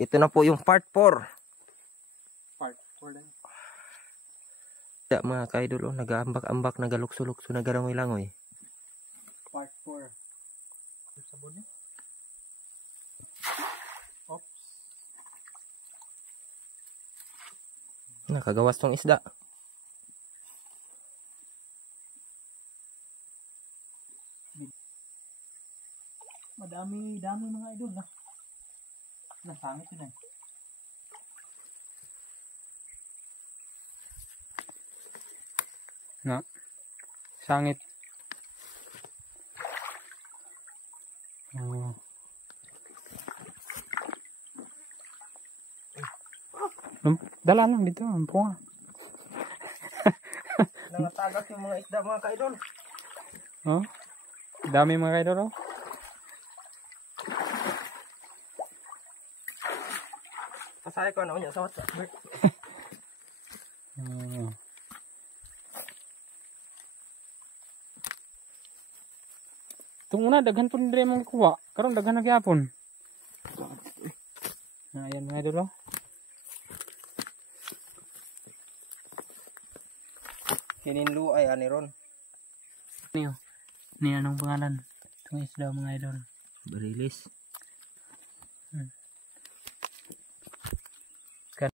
Ito na po yung part 4. Part 4 lang. Ya, mga kaidol, oh, nag-aambak-ambak, nagalukso-lukso, nagarangoy-langoy. Part 4. Sabon niya. Oops. Nakagawas tong isda. Madami mga idol na. Nasangit yun eh. Na. Sangit. Oh. Dala lang dito, ang punga. Nangatagak yung mga isda, mga kaidol. Oh. Dami mga kaidol, oh. Pasaya ko na unya sa WhatsApp. Itong una, daghan po nila mong kuha. Karoon, daghan na gyapon. Ayan mga idol, oh. Hininlu ay aniron. Niyo, niya anong pangalan? Itong isda mga idol. Barilis.